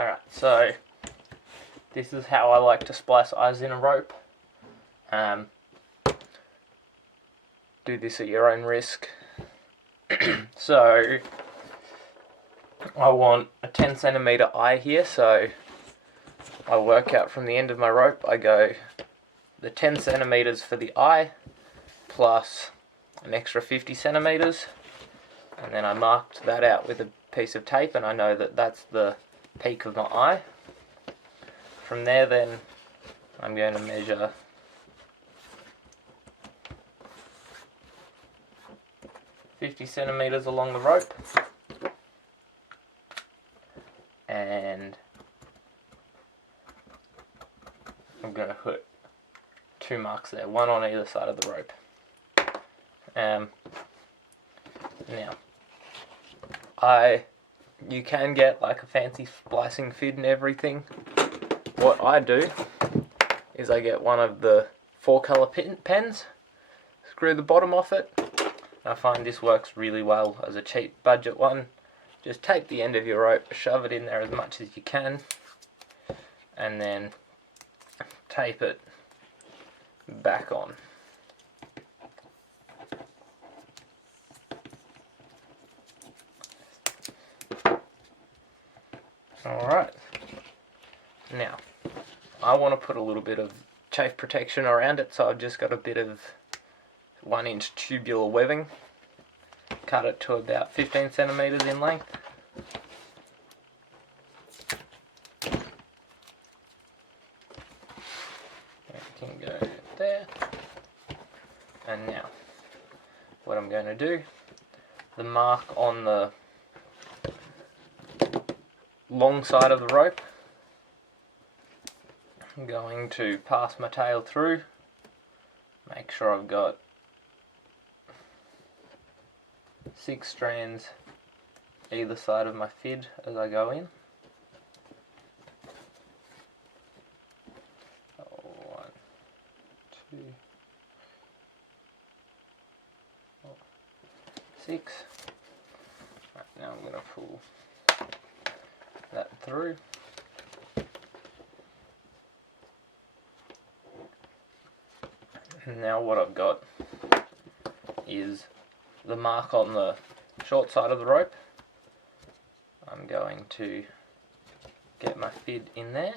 Alright, so this is how I like to splice eyes in a rope. Do this at your own risk. So I want a 10 centimeter eye here, so I work out from the end of my rope. I go the 10 centimeters for the eye plus an extra 50 centimeters, and then I marked that out with a piece of tape, and I know that that's the peak of my eye. From there then I'm going to measure 50 centimeters along the rope, and I'm going to put 2 marks there, one on either side of the rope. Now, you can get like a fancy splicing fid and everything. What I do is I get one of the 4-color pens, screw the bottom off it. I find this works really well as a cheap budget one. Just tape the end of your rope, shove it in there as much as you can, and then tape it back on. Alright, now I want to put a little bit of chafe protection around it, so I've just got a bit of 1-inch tubular webbing. Cut it to about 15 centimeters in length. It can go there. And now, what I'm going to do, the mark on the long side of the rope, I'm going to pass my tail through, make sure I've got 6 strands either side of my fid as I go in. 1, 2, 4, 6. Right, now I'm going to pull that through. And now what I've got is the mark on the short side of the rope. I'm going to get my fid in there.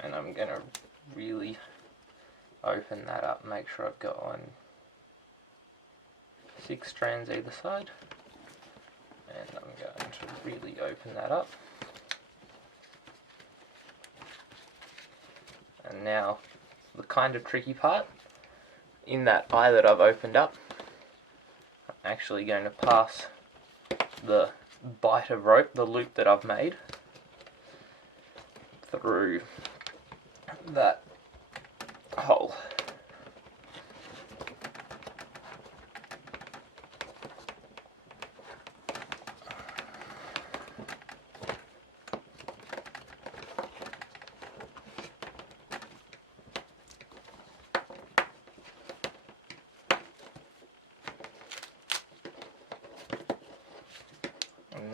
And I'm going to really open that up, make sure I've got 6 strands either side, and I'm going to really open that up. And now the kind of tricky part, in that eye that I've opened up, I'm actually going to pass the bight of rope, the loop that I've made, through that hole.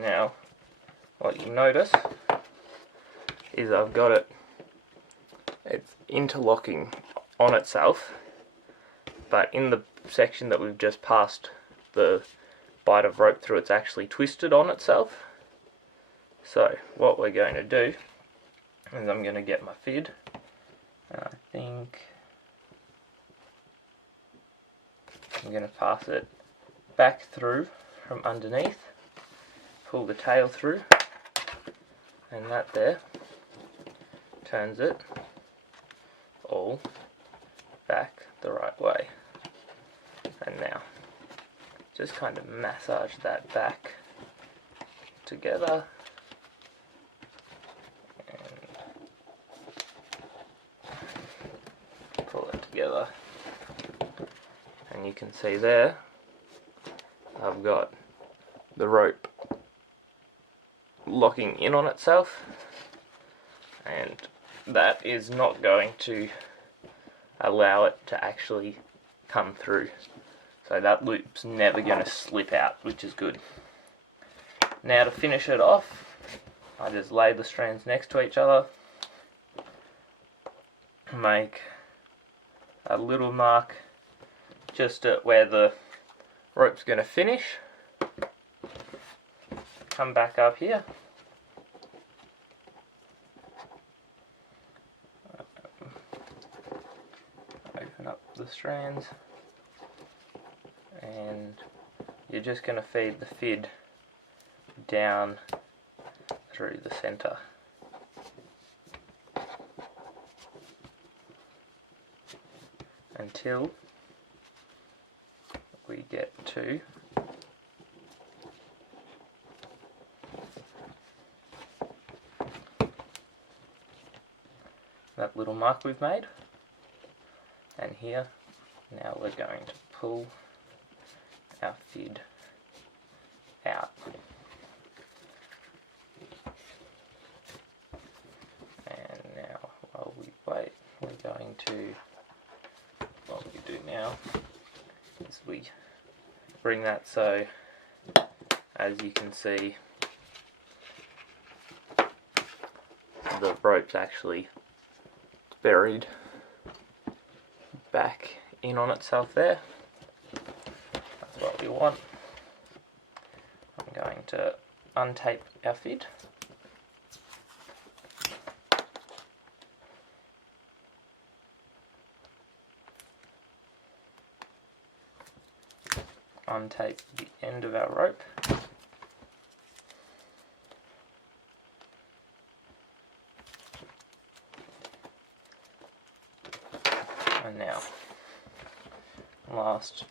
Now, what you notice is I've got it's interlocking on itself, but in the section that we've just passed the bight of rope through, it's actually twisted on itself. So what we're going to do is I'm going to get my fid, and I think I'm going to pass it back through from underneath, pull the tail through, and that there turns it all back the right way. And now just kind of massage that back together, and pull it together, and you can see there I've got the rope locking in on itself, and that is not going to allow it to actually come through. So So that loop's never going to slip out, which is good. Now to finish it off, I just lay the strands next to each other, make a little mark just at where the rope's going to finish, come back up here, open up the strands, and you're just going to feed the fid down through the center. Until we get to that little mark we've made. And here, now we're going to pull our fid out. And now, while we wait, we're going to, what we do now is we bring that so, as you can see, the rope's actually buried back in on itself there. That's what we want. I'm going to untape our fid. Untape the end of our rope. And now, last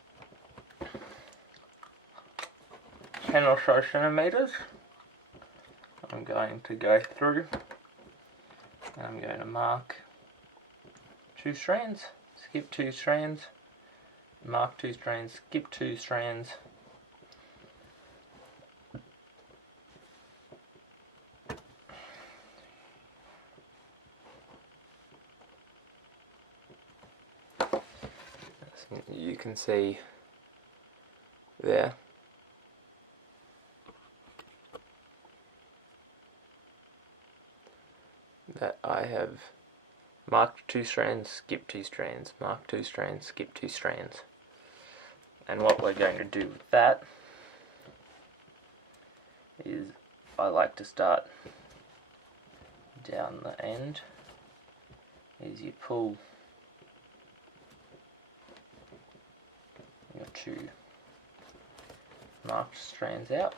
10 or so centimeters, I'm going to go through and I'm going to mark 2 strands, skip 2 strands, mark 2 strands, skip 2 strands, you can see there that I have marked 2 strands, skip 2 strands, mark 2 strands, skip 2 strands. And what we're going to do with that is I like to start down the end, is you pull your 2 marked strands out,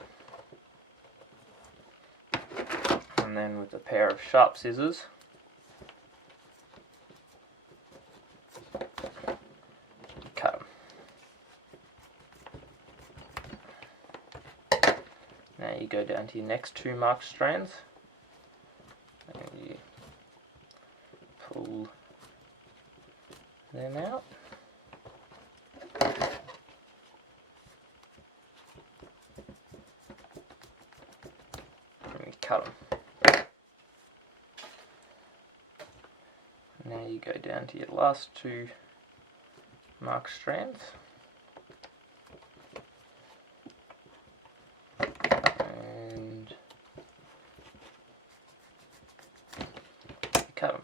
and then with a pair of sharp scissors cut them. Now you go down to your next 2 marked strands and you pull them out. Cut them. Now you go down to your last 2 marked strands and cut them.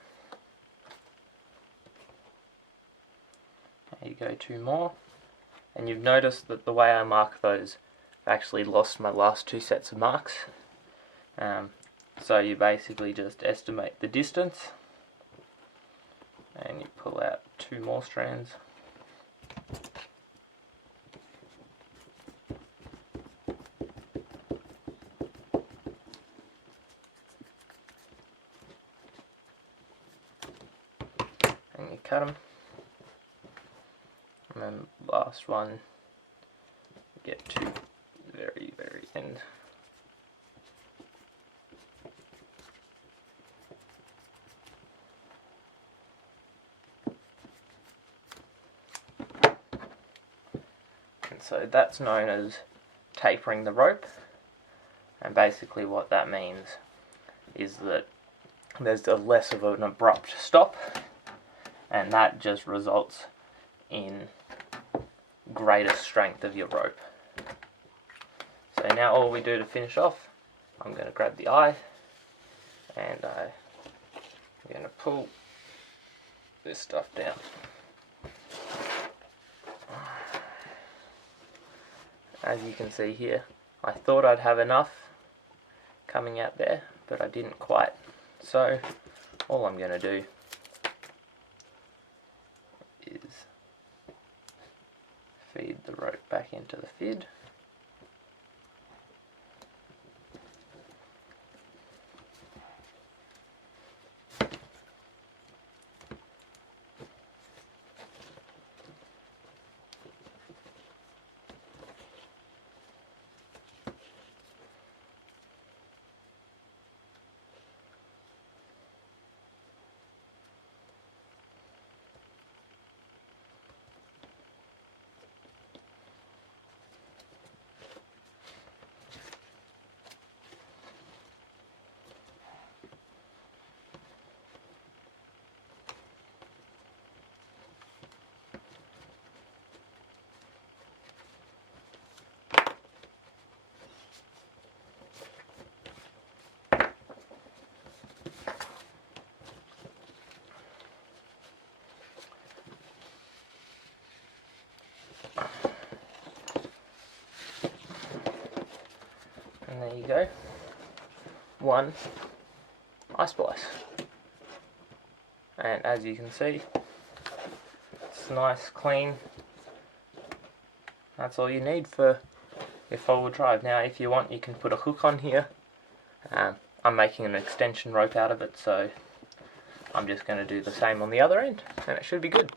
Now you go 2 more, and you've noticed that the way I mark those, I've actually lost my last 2 sets of marks. So you basically just estimate the distance and you pull out 2 more strands and you cut them, and then the last one you get to the very end. So that's known as tapering the rope, and basically what that means is that there's a less of an abrupt stop, and that just results in greatest strength of your rope. So now all we do to finish off, I'm going to grab the eye and I'm going to pull this stuff down. As you can see here, I thought I'd have enough coming out there, but I didn't quite. So all I'm going to do is feed the rope back into the fid. And there you go, one splice. And as you can see, it's nice, clean. That's all you need for your four-wheel drive. Now if you want, you can put a hook on here. I'm making an extension rope out of it, so I'm just going to do the same on the other end and it should be good.